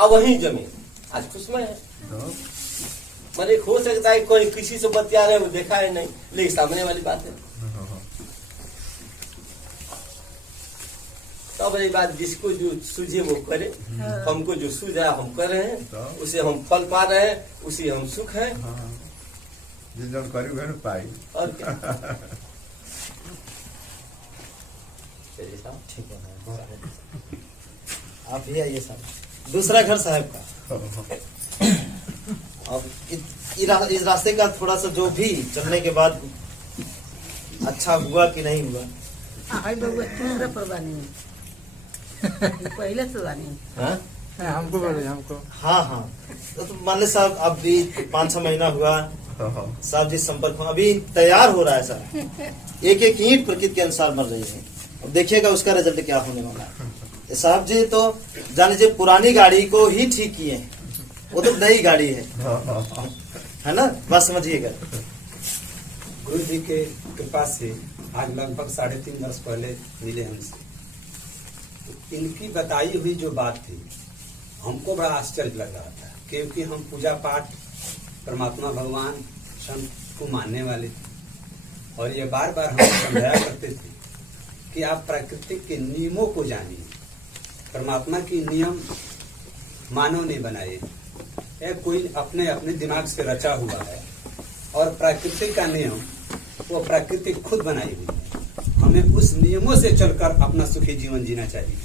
और वही जमीन आज खुशमय है। मैंने हो सकता है कोई किसी से बतिया रहे वो देखा है नहीं, लेकिन सामने वाली बात है। तब ये बात जिसको जो सूझे वो करे। हमको जो सूझ रहा हम कर रहे हैं, उसे हम फल पा रहे हैं, उसी हम सुख है। और क्या। चलिए साहब ठीक है, आप ही आइए साहब। दूसरा घर साहब का। अब इस रास्ते का थोड़ा सा जो भी चलने के बाद अच्छा हुआ कि नहीं हुआ? पहले से जानी हमको बोले हमको। हाँ हाँ, तो मान ली साहब अब भी 5-6 महीना हुआ साहब जी संपर्क में, अभी तैयार हो रहा है सर। एक एक ईंट प्रकृति के अनुसार बन रही है। अब देखिएगा उसका रिजल्ट क्या होने वाला है। साहब जी तो जान लीजिए पुरानी गाड़ी को ही ठीक किए हैं, वो तो नई गाड़ी है ना, बात समझिएगा। गुरु जी के कृपा से आज लगभग 3.5 वर्ष पहले मिले हमसे। तो इनकी बताई हुई जो बात थी हमको बड़ा आश्चर्य लग रहा था, क्योंकि हम पूजा पाठ परमात्मा भगवान संत को मानने वाले थे और ये बार बार हम समझाया करते थे कि आप प्राकृतिक के नियमों को जानिए। परमात्मा की नियम मानव ने बनाए, यह कोई अपने अपने दिमाग से रचा हुआ है, और प्राकृतिक का नियम वो प्राकृतिक खुद बनाई हुई है। हमें उस नियमों से चलकर अपना सुखी जीवन जीना चाहिए।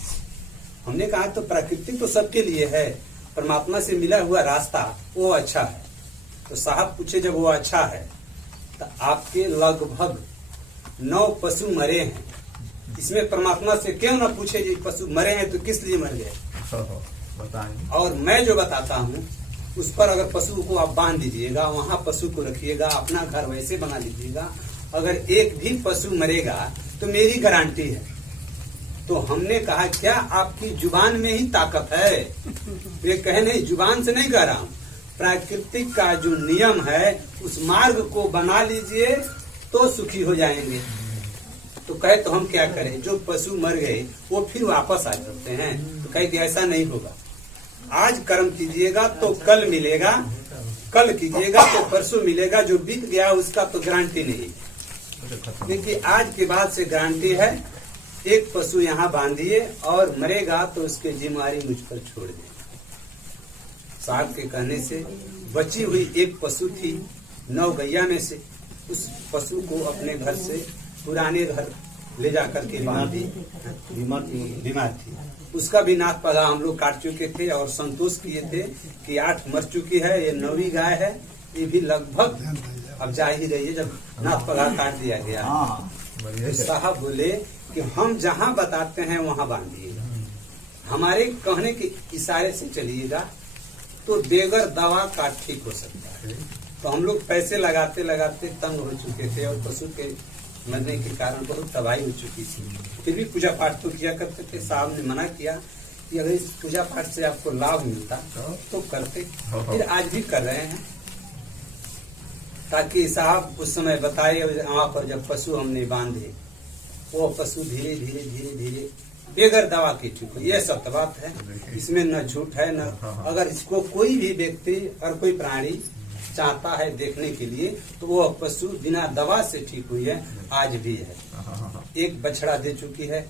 हमने कहा तो प्राकृतिक तो सबके लिए है, परमात्मा से मिला हुआ रास्ता वो अच्छा है। तो साहब पूछे जब वो अच्छा है तो आपके लगभग 9 पशु मरे हैं, इसमें परमात्मा से क्यों ना पूछे जी पशु मरे हैं तो किस लिए मर गए। और मैं जो बताता हूँ उस पर अगर पशु को आप बांध दीजिएगा, वहां पशु को रखिएगा, अपना घर वैसे बना लीजिएगा, अगर एक भी पशु मरेगा तो मेरी गारंटी है। तो हमने कहा क्या आपकी जुबान में ही ताकत है? ये कहे नहीं, जुबान से नहीं कह रहा हूँ, प्राकृतिक का जो नियम है उस मार्ग को बना लीजिए तो सुखी हो जाएंगे। तो कहे तो हम क्या करें, जो पशु मर गए वो फिर वापस आ जाते हैं। तो कहे कि ऐसा नहीं होगा, आज कर्म कीजिएगा तो कल मिलेगा, कल कीजिएगा तो परसों मिलेगा, जो बीत गया उसका तो गारंटी नहीं। देखिए आज के बाद से गारंटी है, एक पशु यहाँ बांधिए और मरेगा तो उसकी जिम्मेवारी मुझ पर छोड़ दें। साहब के कहने से बची हुई एक पशु थी 9 गैया में से, उस पशु को अपने घर से पुराने घर ले जाकर के बांध दी। बीमार थी, उसका भी नाथ पगा हम लोग काट चुके थे और संतोष किए थे कि 8 मर चुकी है, ये 9वीं गाय है, ये भी लगभग अब जा ही रही है जब नाथ पगा काट दिया गया। तो साहब बोले कि हम जहाँ बताते हैं वहाँ बांधिएगा, हमारे कहने के इशारे से चलिएगा तो बेगर दवा का ठीक हो सकता है। तो हम लोग पैसे लगाते लगाते तंग हो चुके थे और पशु के मरने के कारण बहुत तबाही हो चुकी थी। फिर भी पूजा पाठ तो किया करते थे। साहब ने मना किया कि अगर इस पूजा पाठ से आपको लाभ मिलता तो करते, फिर आज भी कर रहे हैं, ताकि साहब उस समय बताए वहाँ पर जब पशु हमने बांधे वो पशु धीरे धीरे धीरे धीरे बेगर दवा की ठीक हो। यह सब बात है, इसमें न झूठ है न, अगर इसको कोई भी व्यक्ति और कोई प्राणी चाहता है देखने के लिए तो वो पशु बिना दवा से ठीक हुई है, आज भी है। एक बछड़ा दे चुकी है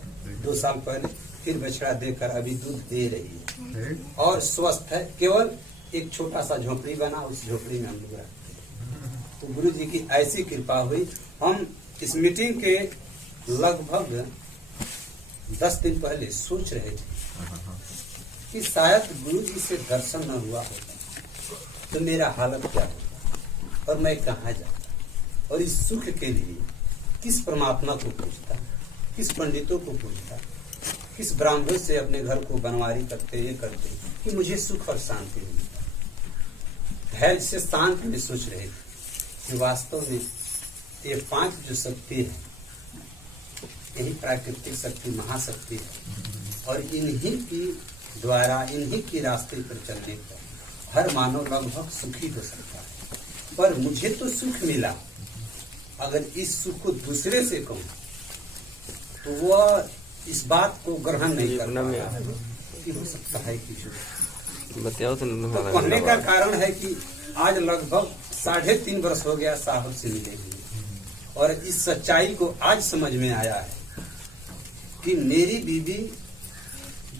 2 साल पहले, फिर बछड़ा देकर अभी दूध दे रही है और स्वस्थ है। केवल एक छोटा सा झोपड़ी बना, उस झोपड़ी में हम लोग रहते हैं। तो गुरु जी की ऐसी कृपा हुई। हम इस मीटिंग के लगभग 10 दिन पहले सोच रहे थे कि शायद गुरु जी से दर्शन न हुआ होता तो मेरा हालत क्या होता और मैं कहाँ जाता, और इस सुख के लिए किस परमात्मा को पूछता, किस पंडितों को पूछता, किस ब्राह्मणों से अपने घर को बनवारी करते ये करते कि मुझे सुख और शांति मिलता। धैर्य से शांत में सोच रहे थे कि वास्तव में ये 5 जो शक्ति है यही प्राकृतिक शक्ति महाशक्ति है, और इन्हीं की द्वारा इन्हीं की रास्ते पर चलने पर हर मानव लगभग सुखी हो सकता है। पर मुझे तो सुख मिला, अगर इस सुख को दूसरे से कहूं तो वह इस बात को ग्रहण नहीं करना कि हो सकता है कि बताओ तो कहने का कारण है कि आज लगभग 3.5 वर्ष हो गया साहब से मिले हुए, और इस सच्चाई को आज समझ में आया है कि मेरी बीवी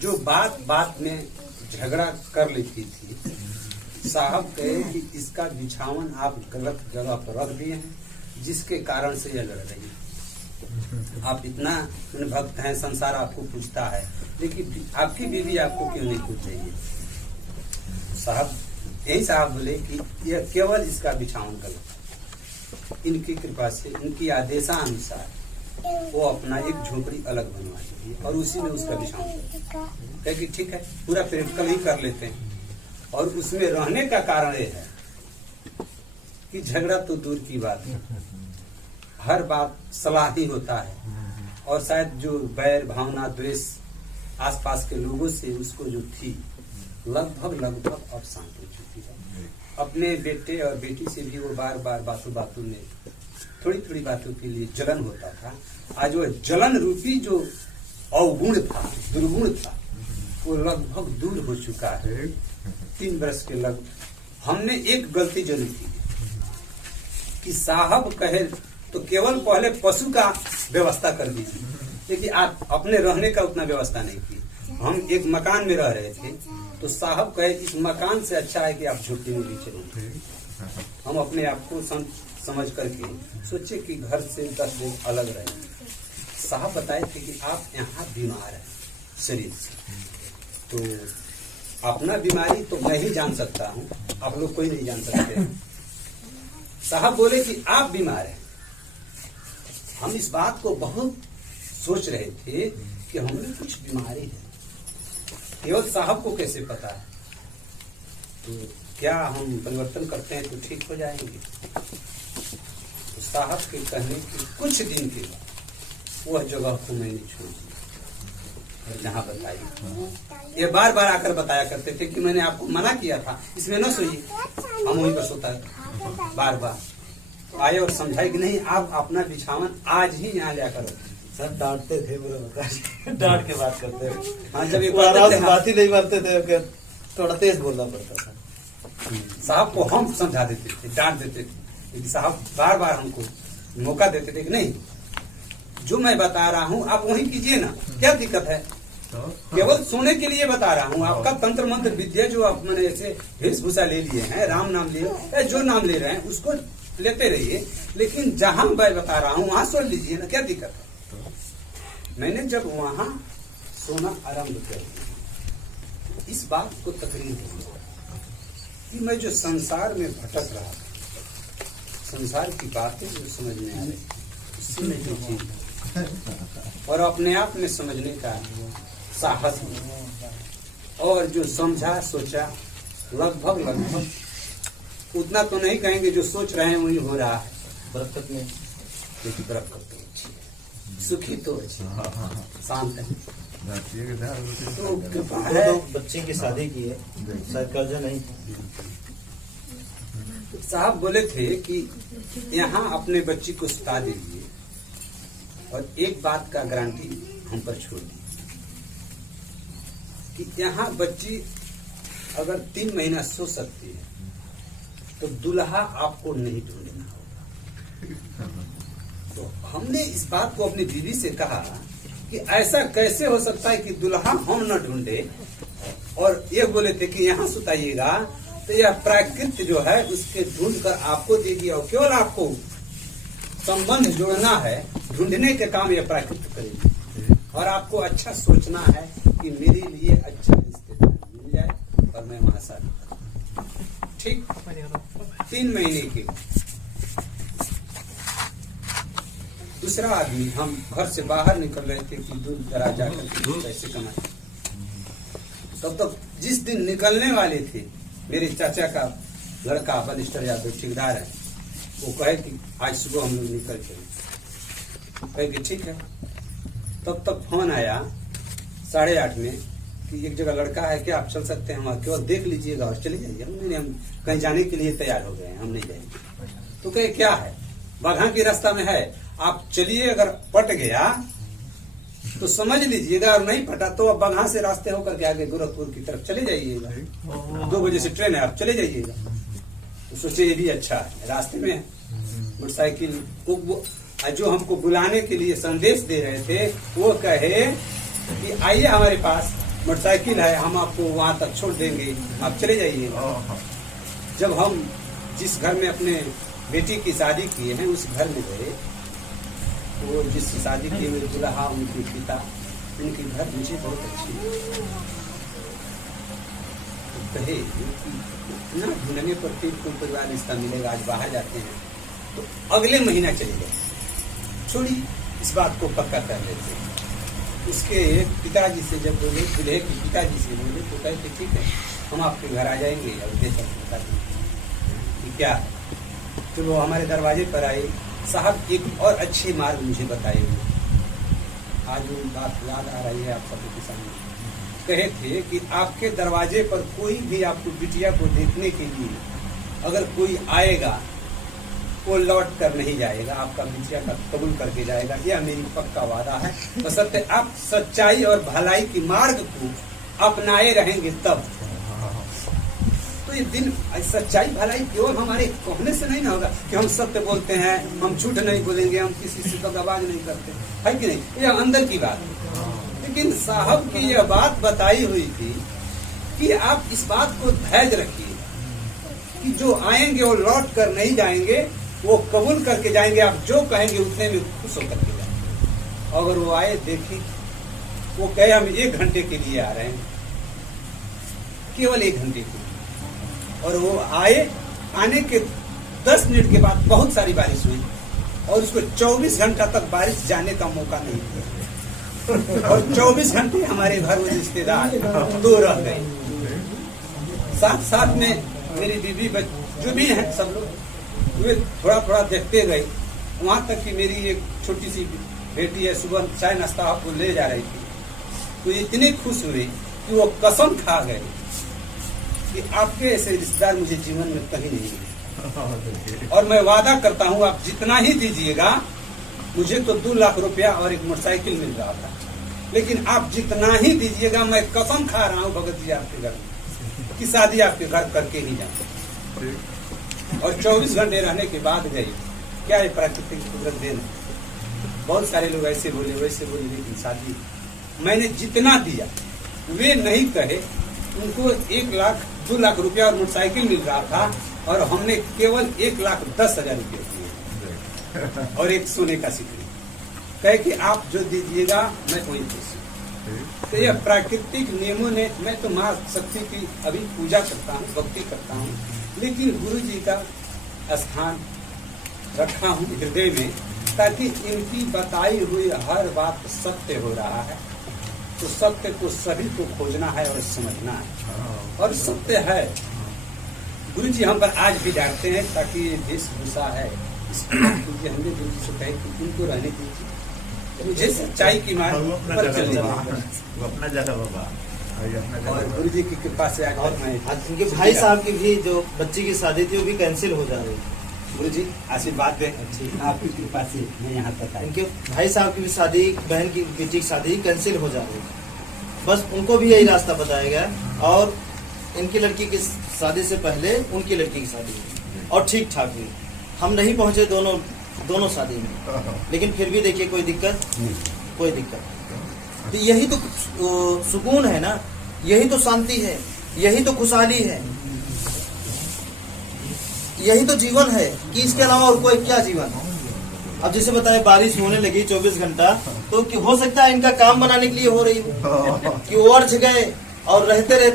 जो बात बात में झगड़ा कर लेती थी, साहब कहे कि इसका बिछावन आप गलत जगह पर रख दिए हैं, जिसके कारण से यह लड़ रही है। आप इतना भक्त हैं, संसार आपको पूछता है, लेकिन आपकी बीवी आपको क्यों नहीं पूछ रही है। साहब यही साहब बोले कि यह केवल इसका बिछावन गलत है। इनकी कृपा से, इनकी आदेशानुसार वो अपना एक झोपड़ी अलग बनवा दी और उसी में उसका बिछावन कहे कि ठीक है, पूरा प्रैक्टिकल ही कर लेते हैं। और उसमें रहने का कारण यह है कि झगड़ा तो दूर की बात है, हर बात सलाह ही होता है, और शायद जो बैर भावना द्वेष आसपास के लोगों से उसको जो थी लगभग अब शांत हो चुकी है। अपने बेटे और बेटी से भी वो बार बार बातों में थोड़ी थोड़ी बातों के लिए जलन होता था। आज वो जलन रूपी जो अवगुण था, दुर्गुण था, वो लगभग दूर हो चुका है। 3 वर्ष के लगभग हमने एक गलती जरूर की कि साहब कहे तो केवल पहले पशु का व्यवस्था कर दीजिए, लेकिन आप अपने रहने का उतना व्यवस्था नहीं की। हम एक मकान में रह रहे थे, तो साहब कहे इस मकान से अच्छा है कि आप झोपड़ी में भी चलिए। हम अपने आप को समझ करके सोचे कि घर से 10 लोग अलग रहे। साहब बताए थे कि आप यहाँ बीमार हैं शरीर से, तो अपना बीमारी तो मैं ही जान सकता हूँ, आप लोग कोई नहीं जान सकते। साहब बोले कि आप बीमार हैं। हम इस बात को बहुत सोच रहे थे कि हमें कुछ बीमारी है, केवल साहब को कैसे पता है। तो क्या हम परिवर्तन करते हैं तो ठीक हो जाएंगे। तो साहब के कहने के कुछ दिन के बाद वह जगह को मैंने छोड़ दी और जहाँ बताई, ये बार बार आकर बताया करते थे कि मैंने आपको मना किया था, इसमें न सोइए। हम वहीं पर सोता है बार बार। तो आए और समझाए कि नहीं, आप अपना बिछावन आज ही यहाँ जाकर सर डांटते थे, बुरा बता डांट के बात करते थे। हाँ, जब ये बात ही नहीं मानते थे, थोड़ा तेज बोलना पड़ता था। साहब को हम समझा देते थे, डांट देते थे, लेकिन साहब बार बार हमको मौका देते थे कि नहीं, जो मैं बता रहा हूँ आप वही कीजिए ना, क्या दिक्कत है। केवल सोने के लिए बता रहा हूँ। आपका तंत्र मंत्र विद्या जो आप मैंने ऐसे वेशभूषा ले लिए हैं, राम नाम लिए, जो नाम ले रहे हैं उसको लेते रहिए, लेकिन जहां मैं बता रहा हूँ वहां सोच लीजिए ना, क्या दिक्कत है। मैंने जब वहां सोना आरंभ कर दिया, इस बात को तकरीर किया कि मैं जो संसार में भटक रहा था, संसार की बातें जो समझ में आ रही उससे मैं जो चीज और अपने आप में समझने का साहस और जो समझा सोचा, लगभग उतना तो नहीं कहेंगे जो सोच रहे हैं वही हो रहा है। बरकत में, लेकिन बरकत तो अच्छी है, सुखी तो अच्छी है, शांत है। तो कृपा है। तो बच्चे की शादी की है, शायद कर्जा नहीं। साहब बोले थे कि यहाँ अपने बच्ची को सुता दीजिए और एक बात का गारंटी हम पर छोड़ दी कि यहाँ बच्ची अगर 3 महीना सो सकती है तो दुल्हा आपको नहीं ढूंढना होगा। तो हमने इस बात को अपनी बीवी से कहा कि ऐसा कैसे हो सकता है कि दुल्हा हम न ढूंढे, और ये बोले थे कि यहाँ सुताइएगा तो यह प्राकृत जो है उसके ढूंढ कर आपको देगी, और केवल आपको संबंध जोड़ना है, ढूंढने के काम यह प्राकृत करेगी। और आपको अच्छा सोचना है कि मेरे लिए अच्छा रिश्तेदार मिल जाए और मैं वहां शादी करूं। ठीक 3 महीने के दूसरा आदमी, हम घर से बाहर निकल रहे थे कि दूर दराज जाकर पैसे कमाए। तब जिस दिन निकलने वाले थे, मेरे चाचा का लड़का बलिस्टर यादव ठेकेदार है, वो कहे कि आज सुबह हम लोग निकल चले। कहे कि ठीक है। तब तक फोन आया 8:30 में कि एक जगह लड़का है, क्या आप चल सकते हैं वहां, केवल देख लीजिएगा और चले जाइए। हम कहीं जाने के लिए तैयार हो गए हैं, हम नहीं जाएंगे। तो कहे क्या है, बाघा के रास्ता में है, आप चलिए, अगर पट गया तो समझ लीजिएगा, और नहीं पटा तो अब बगहा से रास्ते होकर के आगे गोरखपुर की तरफ चले जाइएगा। 2 बजे से ट्रेन है, आप चले जाइएगा। तो सोचे ये भी अच्छा है, रास्ते में मोटरसाइकिल वो जो हमको बुलाने के लिए संदेश दे रहे थे वो कहे कि आइए हमारे पास मोटरसाइकिल है, हम आपको वहां तक छोड़ देंगे, आप चले जाइएगा। जब हम जिस घर में अपने बेटी की शादी किए हैं उस घर में गए, वो जिस शादी किए हुए दुल्हा उनके पिता, उनकी घर मुझे बहुत अच्छी तो कहे कि इतना ढूंढने पर फिर कोई परिवार रिश्ता मिलेगा, आज बाहर जाते हैं तो अगले महीना चले गए। छोड़ी इस बात को पक्का कर लेते। उसके पिताजी से जब बोले, दूल्हे के पिताजी से बोले तो कहते ठीक है हम आपके घर आ जाएंगे और देख बता देंगे क्या है। तो वो हमारे दरवाजे पर आए, साहब एक और अच्छे मार्ग मुझे बताए हुए, आज वो बात याद आ रही है आप सबके सामने। कहे थे कि आपके दरवाजे पर कोई भी आपको बिटिया को देखने के लिए अगर कोई आएगा वो लौट कर नहीं जाएगा, आपका बिटिया का कबूल करके जाएगा, यह मेरी पक्का वादा है। बशर्ते आप सच्चाई और भलाई की मार्ग को अपनाए रहेंगे तब। तो ये दिन सच्चाई भलाई केवल हमारे कहने से नहीं ना होगा कि हम सत्य बोलते हैं, हम झूठ नहीं बोलेंगे, हम किसी से दगाबाज नहीं करते, है कि नहीं? यह अंदर की बात है। लेकिन साहब की यह बात बताई हुई थी कि आप इस बात को धैर्य रखिए कि जो आएंगे वो लौट कर नहीं जाएंगे, वो कबूल करके जाएंगे, आप जो कहेंगे उतने में खुश होकर के जाएंगे। अगर वो आए देखी, वो कहे हम 1 घंटे के लिए आ रहे हैं, केवल 1 घंटे के लिए, और वो आए, आने के 10 मिनट के बाद बहुत सारी बारिश हुई और उसको 24 घंटा तक बारिश जाने का मौका नहीं दिया और 24 घंटे हमारे घर में रिश्तेदार 2 रह गए। साथ साथ में मेरी बीवी जो भी हैं सब लोग वे थोड़ा थोड़ा देखते गए, वहां तक कि मेरी एक छोटी सी बेटी है, सुबह चाय नाश्ता आपको ले जा रही थी, तो इतने खुश हुए कि वो कसम खा गए कि आपके ऐसे रिश्तेदार मुझे जीवन में कहीं नहीं मिले। और मैं वादा करता हूँ आप जितना ही दीजिएगा, मुझे तो 2 लाख रुपया और एक मोटरसाइकिल मिल रहा था, लेकिन आप जितना ही दीजिएगा, मैं कसम खा रहा हूँ भगत जी आपके घर में कि शादी आपके घर करके ही जाऊंगा। और 24 घंटे रहने के बाद गई। क्या है प्राकृतिक कुदरत देन। बहुत सारे लोग ऐसे बोले वैसे बोले, लेकिन शादी मैंने जितना दिया वे नहीं कहे, उनको 1 लाख 2 लाख रुपया और मोटरसाइकिल मिल रहा था और हमने केवल 1,10,000 रुपये दिए और एक सोने का सिकड़ी। कहे कि आप जो दीजिएगा मैं वही खुश हूँ। तो यह प्राकृतिक नियमों ने, मैं तो माँ शक्ति की अभी पूजा करता हूँ, भक्ति करता हूँ, लेकिन गुरु जी का स्थान रखा हूँ हृदय में, ताकि इनकी बताई हुई हर बात सत्य हो रहा है। तो सत्य को सभी को खोजना है और समझना है, और सत्य है। गुरु जी हम पर आज भी डांटते हैं ताकि ये वेशभूषा है, हमने गुरु जी से कहे कि उनको रहने दीजिए, मुझे सच्चाई की मार्ग पर चलने अपना जगह बाबा। और गुरु जी की कृपा से आज इनके भाई साहब की भी जो बच्ची की शादी थी वो भी कैंसिल हो जा रही है। गुरु जी आशीर्वाद दें आपकी कृपा से मैं यहाँ तक आया। इनके भाई साहब की भी शादी, बहन की बेटी की शादी कैंसिल हो जा रही है। बस उनको भी यही रास्ता बताया गया और इनकी लड़की की शादी से पहले उनकी लड़की की शादी हुई और ठीक ठाक हुई। हम नहीं पहुंचे दोनों शादी में, लेकिन फिर भी देखिए कोई दिक्कत तो यही तो सुकून है ना, यही तो शांति है, यही तो खुशहाली है, यही तो जीवन है कि इसके अलावा और कोई क्या जीवन है। अब जैसे बताए बारिश होने लगी 24 घंटा, तो हो सकता है इनका काम बनाने के लिए हो रही हो कि वो अर्झ गए और रहते रहते